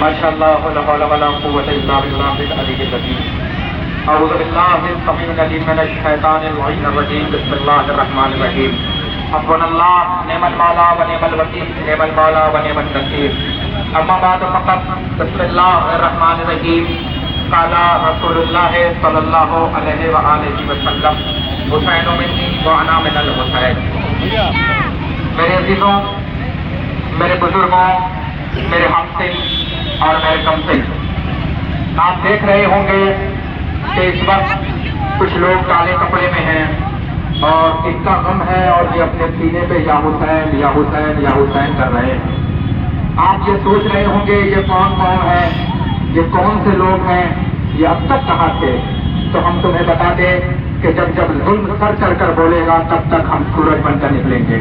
ماشاء اللہ لا حول ولا قوة الا باللہ العلی العظیم. اعوذ باللہ السمیع العلیم من الشیطان اللعین الرجیم. بسم اللہ الرحمن الرحیم. حسبنا اللہ نعم المولا و نعم الوکیل نعم المولا و نعم النصیر. اما بعد فقط بسم اللہ الرحمن الرحیم. قال رسول اللہ صلی اللہ علیہ وآلہ وسلم حسین منی وانا من الحسین. میرے عزیزوں، میرے بزرگوں، میرے ہمسن اور میرے کمسن، آپ دیکھ رہے ہوں گے کہ اس وقت کچھ لوگ کالے کپڑے میں ہیں اور ان کا غم ہے اور یہ اپنے سینے پہ یا حسین یا حسین یا حسین کر رہے ہیں. آپ یہ سوچ رہے ہوں گے یہ کون ہے، یہ کون سے لوگ ہیں، یہ اب تک کہاں تھے؟ تو ہم تمہیں بتا دیں کہ جب ظلم سر چڑھ کر بولے گا تب تک ہم سورج بن کر نکلیں گے.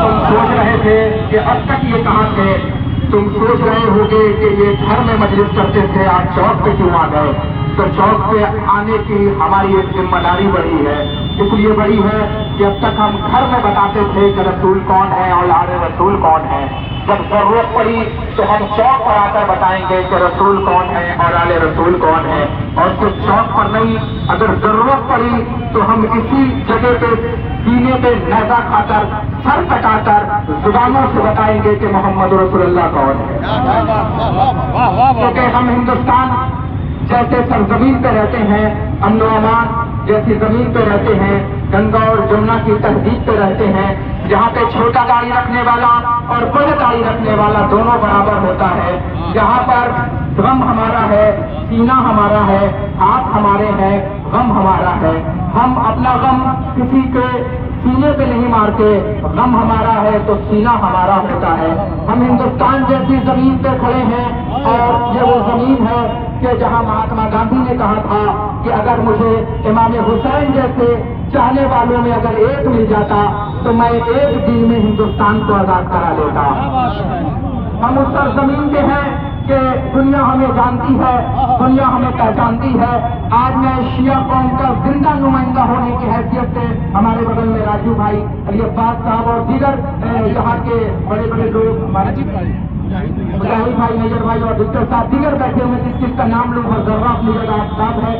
تم سوچ رہے تھے کہ اب تک یہ کہاں تھے؟ تم سوچ رہے ہوگے کہ یہ گھر میں مجلس کرتے تھے، آج چوک پہ کیوں آ گئے؟ تو چوک پہ آنے کی ہماری ایک ذمہ داری بڑی ہے. اس لیے بڑی ہے کہ اب تک ہم گھر میں بتاتے تھے کہ رسول کون ہے اور اولاد رسول کون ہے. جب ضرورت پڑی تو ہم چوک پر آ کر بتائیں گے کہ رسول کون ہے اور آل رسول کون ہے. اور صرف چوک پر نہیں، اگر ضرورت پڑی تو ہم اسی جگہ پہ سینے پہ نیزہ کھا کر، سر کٹا کر زبانوں سے بتائیں گے کہ محمد رسول اللہ کون ہے. کیونکہ ہم ہندوستان جیسے سرزمین پہ رہتے ہیں، امن و امان جیسی زمین پہ رہتے ہیں، گنگا اور جمنا کی تہذیب پہ رہتے ہیں، جہاں پہ چھوٹا داڑھی رکھنے والا اور بڑے داڑھی رکھنے والا دونوں برابر ہوتا ہے، جہاں پر غم ہمارا ہے، سینہ ہمارا ہے، ہاتھ ہمارے ہیں، غم ہمارا ہے. ہم اپنا غم کسی کے سینے پہ نہیں مارتے، غم ہمارا ہے تو سینہ ہمارا ہوتا ہے. ہم ہندوستان جیسی زمین پہ کھڑے ہیں اور یہ وہ زمین ہے کہ جہاں مہاتما گاندھی نے کہا تھا کہ اگر مجھے امام حسین جیسے چاہنے والوں میں اگر ایک مل جاتا تو میں ایک دن میں ہندوستان کو آزاد کرا لیتا. ہم اس سرزمین پہ ہیں کہ دنیا ہمیں جانتی ہے، دنیا ہمیں پہچانتی ہے. آج میں شیعہ قوم کا زندہ نمائندہ ہونے کی حیثیت سے ہمارے بغل میں راجو بھائی، علی عباس صاحب اور دیگر یہاں کے بڑے بڑے لوگ، ہمارے مجاہد بھائی، میجر بھائی اور ڈاکٹر صاحب دیگر بیٹھے ہوئے، جس چیز کا نام لوگ اور ذرہ اپنی جگہ آفتاب ہے،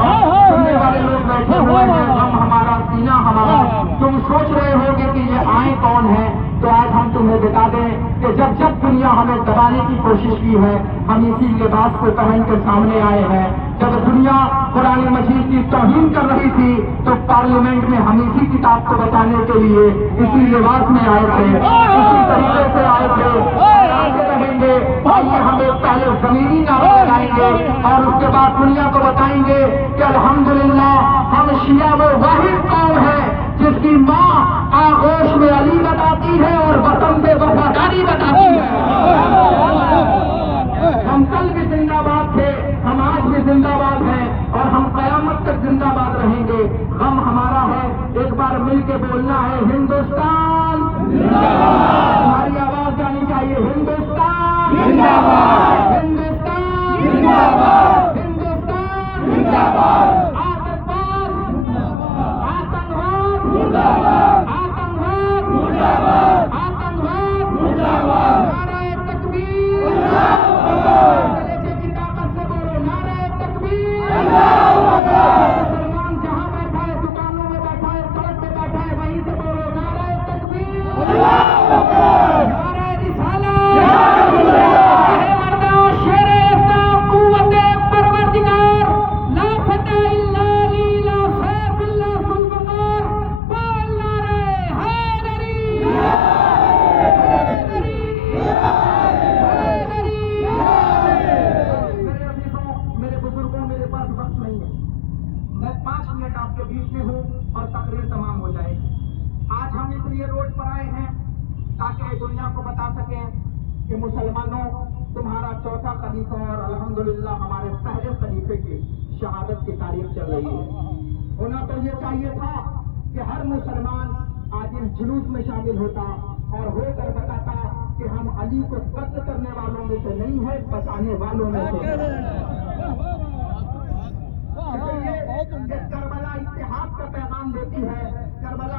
اور سننے والے لوگ بیٹھے ہوئے ہیں. غم ہمارا، سینہ ہمارا. تم سوچ رہے ہوگے کہ یہ آئیں کون ہیں؟ تو آج ہم تمہیں بتا دیں کہ جب دنیا ہمیں دبانے کی کوشش کی ہے، ہم اسی لباس کو پہن کے سامنے آئے ہیں. جب دنیا قرآن مجید کی توہین کر رہی تھی تو پارلیمنٹ میں ہم اسی کتاب کو بچانے کے لیے اسی لباس میں آئے تھے، اسی طریقے سے آئے تھے. آگے رہیں گے. آئیے ہم ایک پہلے زمینی نعرہ لگائیں گے اور اس کے بعد دنیا کو بتائیں گے کہ الحمدللہ ہم شیعہ وہ واحد قوم ہے جس کی ماں آغوش میں علی بتاتی ہے اور وطن سے وفاداری بتاتی ہے. ہم کل بھی زندہ باد تھے، ہم آج بھی زندہ باد ہیں اور ہم قیامت تک زندہ باد رہیں گے. غم ہمارا ہے. ایک بار مل کے بولنا ہے ہندوستان ہماری آواز جانی چاہیے. ہندوستان زندہ باد، ہندوستان زندہ باد، ہندوستان زندہ باد. آتنکواد زندہ باد، آتنکواد زندہ باد، آتنکواد زندہ باد. نعرہ تکبیر، کلیجے کی طاقت سے بولو نعرہ تکبیر. مسلمان جہاں بیٹھا ہے، دکانوں میں بیٹھا ہے، سڑک پہ بیٹھا ہے، وہیں سے بولو نعرہ تکبیر، نعرہ رسالت، مردہ شیر اسلام، قوت پروردگار، لا فتح الا علی، لا سیف الا ذوالفقار. بول نعرہ حیدری، حیدری، حیدری. میرے عزیزوں، میرے بزرگوں، میرے پاس وقت نہیں ہے. میں 5 منٹ آپ کے بیچ میں ہوں اور تقریر تمام ہو جائے گی. آج ہم اس لیے روڈ پر آئے ہیں تاکہ دنیا کو بتا سکیں کہ مسلمانوں، تمہارا چوتھا خلیفہ اور الحمدللہ ہمارے پہلے خلیفے کی شہادت کی تاریخ چل رہی ہے. ہونا تو یہ چاہیے تھا کہ ہر مسلمان آج اس جلوس میں شامل ہوتا اور ہو کر بتاتا کہ ہم علی کو قتل کرنے والوں میں سے نہیں ہے، بچانے والوں میں سے. کربلا اتحاد کا پیغام دیتی ہے، کربلا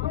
2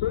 2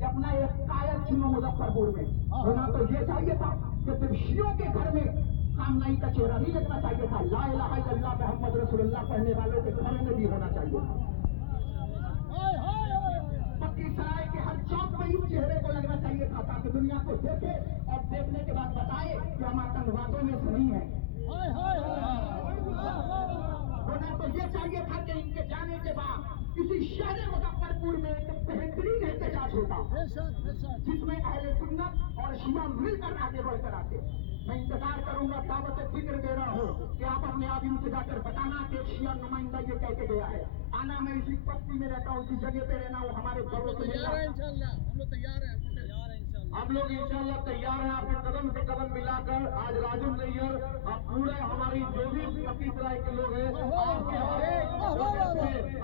کہ اپنا ایک قائد چنو مظفرپور میں. ہونا تو یہ چاہیے تھا کہ صرف شیعوں کے گھر میں خامنائی کا چہرہ نہیں لگنا چاہیے تھا, لا الہ الا اللہ محمد رسول اللہ پڑھنے والوں کے گھروں میں بھی ہونا چاہیے تھا. پکی سرائے کے ہر چوک میں اس چہرے کو لگنا چاہیے تھا تاکہ دنیا کو دیکھے اور دیکھنے کے بعد بتائے کہ ہم آتنکوادوں میں سے نہیں ہیں. ہونا تو یہ چاہیے تھا کہ ان کے جانے کے بعد کسی شہر مظفرپور میں ایک بہترین احتجاج ہوتا جس میں اہل سنت اور شیعہ مل کر آگے بڑھ کر آتے. میں انتظار کروں گا, دعوت فکر دے رہا ہوں کہ آپ اپنے آدمی سے جا کر بتانا کہ ایک شیعہ نمائندہ یہ کہہ کے گیا ہے. آنا, میں اسی بستی میں رہتا ہوں, اسی جگہ پہ رہنا, وہ ہمارے گھروں سے تیار ہیں انشاءاللہ, ہم لوگ تیار ہیں. ہم لوگ انشاءاللہ تیار ہیں آپ کے قدم سے قدم ملا کر. آج راجو نیئر آپ پورے ہماری جو بھی پکی سرائے کے لوگ ہیں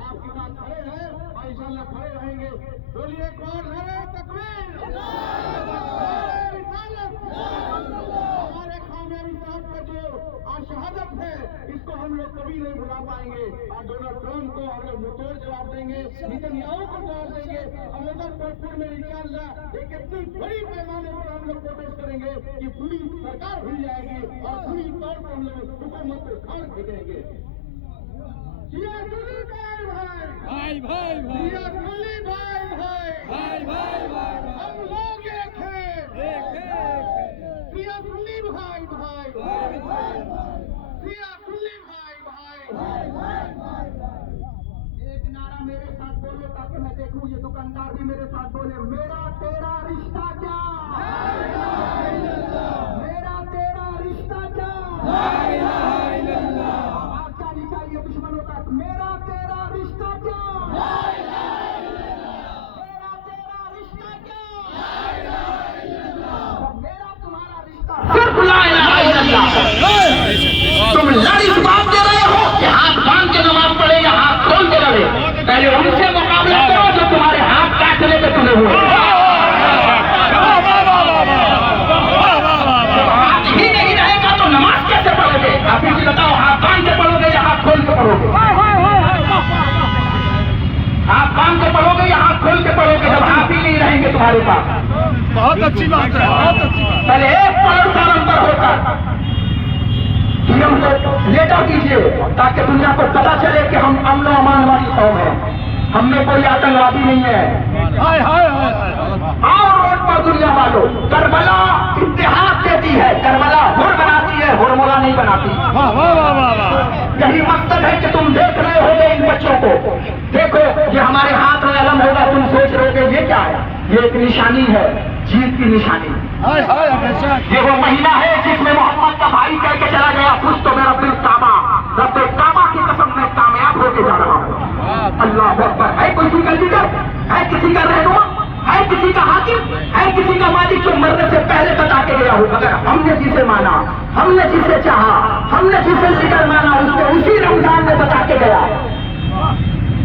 آپ کے ساتھ کھڑے ہیں اور انشاءاللہ کھڑے رہیں گے. بولیے کون ہے تکبیر. ہمارے خامنئی صاحب کا جو شہادت ہے اس کو ہم لوگ کبھی نہیں بھلا پائیں گے, اور ڈونلڈ ٹرمپ کو ہم لوگ متوڑ جواب دیں گے, نیتنیاہو کو جواب دیں گے. اور مظفرپور میں انشاءاللہ ایک اتنی بڑی پیمانے پر ہم لوگ پروٹیسٹ کریں گے کہ پوری سرکار ہل جائے گی اور پوری طور پر ہم لوگ حکومت کو کھاڑ پھینکیں گے. سیاہ سنی بھائی بھائی, سیاہ سنی بھائی بھائی, ہم لوگ ایک ہیں. سیاہ سنی بھائی بھائی, سیاہ سنی بھائی بھائی. ایک نعرہ میرے ساتھ بولو تاکہ میں دیکھوں یہ دکاندار بھی میرے ساتھ بولے. میرا تیرا رشتہ کیا, میرا تیرا رشتہ کیا. آواز جانی چاہیے دشمنوں تک. میرا تیرا رشتہ کیا, میرا تیرا رشتہ کیا. میرا تمہارا رشتہ صرف لا الہ الا اللہ. تم لڑ اس بات دے رہے ہو کہ ہاتھ باندھ کے نماز پڑھے یا ہاتھ کھول کے لڑے. پہلے ان سے مقابلہ کرو جو تمہارے ہاتھ کاٹنے پہ تلے ہوئے. ہاتھ ہی نہیں رہے گا تو نماز کیسے پڑھو گے؟ آپ مجھے بتاؤ, ہاتھ باندھ کے پڑھو گے یا ہاتھ کھول کے پڑھو گے؟ ہاتھ باندھ کے پڑھو گے یا ہاتھ کھول کے پڑھو گے جب ہاتھ ہی نہیں رہیں گے تمہارے پاس؟ بہت اچھی بات ہے, بہت اچھی بات. پہلے ایک پلٹ کا نمبر ہوتا ہم کو لیٹر دیجیے تاکہ دنیا کو پتا چلے کہ ہم امن و امان والی قوم ہے, ہم میں کوئی آتنکوادی نہیں ہے. اور روڈ پر دنیا والوں, کربلا اتحاد دیتی ہے, کربلا ہر بناتی ہے, ہرملا نہیں بناتی. یہی مقصد ہے کہ تم دیکھ رہے ہو گے ان بچوں کو. دیکھو یہ ہمارے ہاتھ میں علم ہوگا, تم سوچ رہے ہو گے یہ کیا ہے. یہ ایک نشانی ہے, جیت کی نشانی. یہ وہ مہینہ ہے جس میں محمد کا بھائی کہہ کے چلا گیا, خوش تو میرا دل کعبہ, رب کعبہ کی قسم میں کامیاب ہو کے جا رہا ہوں. اللہ اکبر. ہے کسی کا لیڈر, ہے کسی کا رہنما, ہے کسی کا حاکم, ہے کسی کا مالک جو مرنے سے پہلے بتا کے گیا ہو. اگر ہم نے جسے مانا, ہم نے جسے چاہا, ہم نے جسے لیڈر مانا, اس کو اسی رمضان میں بتا کے گیا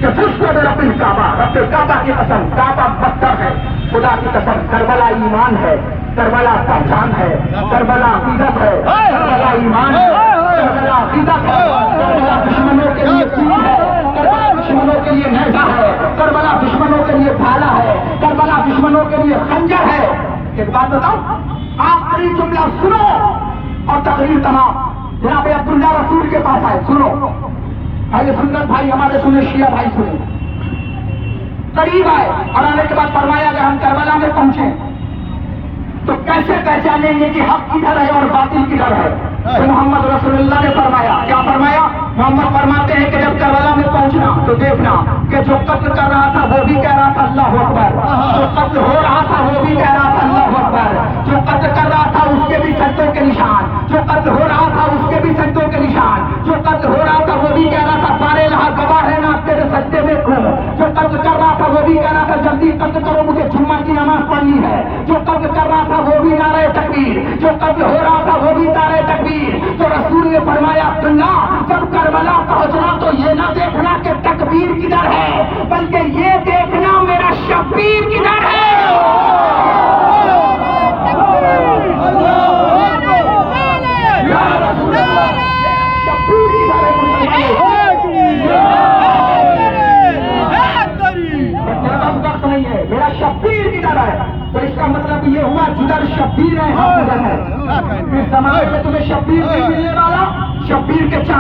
کہ خوش تو میرا دل کعبہ, رب کعبہ کی قسم کعبہ بدتر ہے. خدا کی قسم کربلا ایمان ہے, کربلا پہچان ہے, کربلا عقیدت ہے, کربلا ایمان ہے, کربلا عقیدت ہے, کربلا دشمنوں کے لیے تیر ہے, کربلا دشمنوں کے لیے نیزہ ہے, کربلا دشمنوں کے لیے بھالا ہے, کربلا دشمنوں کے لیے خنجر ہے. ایک بات بتاؤ, آخری جملہ سنو اور تقریر تمام. جناب عبداللہ رسول کے پاس آئے, سنو. اہل سنت بھائی ہمارے سنے, شیعہ بھائی سنے. قریب آئے اور آنے کے بعد فرمایا کہ ہم کربلا میں پہنچے تو کیسے پہچانیں گے کہ حق کدھر ہے اور باطل کدھر ہے. تو محمد رسول اللہ نے فرمایا, کیا فرمایا؟ محمد فرماتے ہیں کہ جب کربلا میں پہنچنا تو دیکھنا کہ جو قتل کر رہا تھا وہ بھی کہہ رہا تھا اللہ اکبر, جو قتل ہو رہا تھا وہ بھی کہہ رہا تھا اللہ اکبر, جو قتل کر رہا تھا اس کے بھی سجدوں کے نشان, جو قتل ہو رہا تھا اس کے بھی سجدوں کے نشان, جو قتل ہو رہا تھا وہ بھی کہہ رہا تھا پارے لہا گواہ ہے نا تیرے سجدے میں کھوں, جو قتل کر رہا تھا وہ بھی کہہ رہا تھا جلدی قتل کرو مجھے جمعہ کی نماز پڑھنی ہے, جو قتل کر رہا تھا وہ بھی نعرہ تکبیر, جو قتل ہو رہا تھا وہ بھی نعرہ تکبیر. تو رسول نے فرمایا عبداللہ جب کربلا پہنچنا تو یہ نہ دیکھنا کہ تکبیر کدھر ہے, بلکہ یہ دیکھنا میرا شبیر کدھر ہے. میرا شبیر کدھر ہے.